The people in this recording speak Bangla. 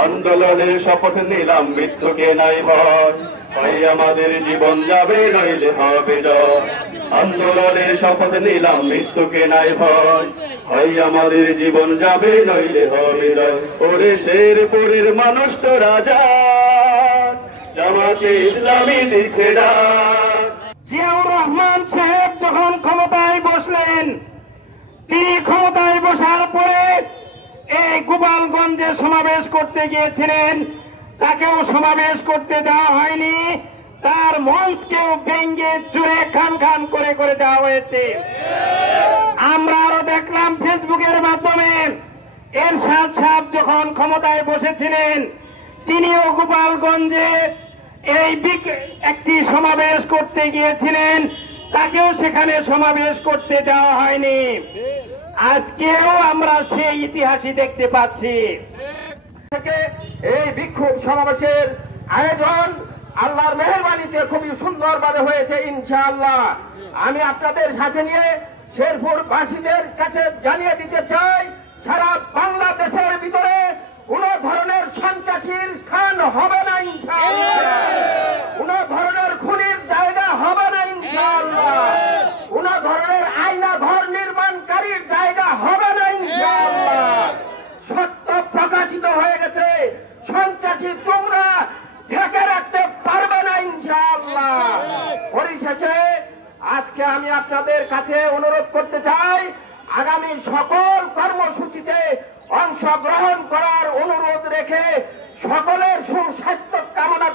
আন্দোলনের শপথ নিলাম মৃত্যুকে নাই ভয়, হয় আমাদের জীবন যাবে নইলে হবে জয়। আন্দোলনের শপথ নিলাম মৃত্যুকে নাই ভয়, হয় আমাদের জীবন যাবে নইলে হবে জয়। ওরে শেরপুরের মানুষ তো রাজা, জামাতে ইসলামী দিচ্ছে ডাক। জিয়াউর রহমান সাহেব যখন ক্ষমতায় বসলেন, তিনি ক্ষমতায় বসার পরে এই গোপালগঞ্জে সমাবেশ করতে গিয়েছিলেন, তাকেও সমাবেশ করতে দেওয়া হয়নি, তার মঞ্চকেও ভেঙ্গে চুরে খান খান করে করে দেওয়া হয়েছে। আমরা আরো দেখলাম ফেসবুকের মাধ্যমে এরশাদ সাহেব যখন ক্ষমতায় বসেছিলেন, তিনিও গোপালগঞ্জে এই একটি সমাবেশ করতে গিয়েছিলেন, তাকেও সেখানে সমাবেশ করতে দেওয়া হয়নি। আজকেও আমরা সেই ইতিহাসই দেখতে পাচ্ছি। এই বিক্ষোভ সমাবেশের আয়োজন আল্লাহর মেহেরবানিতে খুবই সুন্দরভাবে হয়েছে ইনশাআল্লাহ। আমি আপনাদের সাথে নিয়ে শেরপুর বাসীদের কাছে জানিয়ে দিতে চাই, সারা বাংলাদেশের ভিতরে কোন ধরনের সন্ত্রাসীর স্থান হবে না ইনশাআল্লাহ, কোন ধরনের খুনির জায়গা হবে না ইনশাআল্লাহ, কোন ধরনের আয়না ঘর নির্মাণকারীর জায়গা হবে না ইনশাআল্লাহ। সত্য প্রকাশিত হয়ে গেছে, সন্ত্রাসী তোমরা ঢেকে রাখতে পারবে না ইনশাআল্লাহ। পরিশেষে আজকে আমি আপনাদের কাছে অনুরোধ করতে চাই, আগামী সকল কর্মসূচিতে অংশগ্রহণ করার অনুরোধ রেখে সকলের সুস্বাস্থ্য কামনা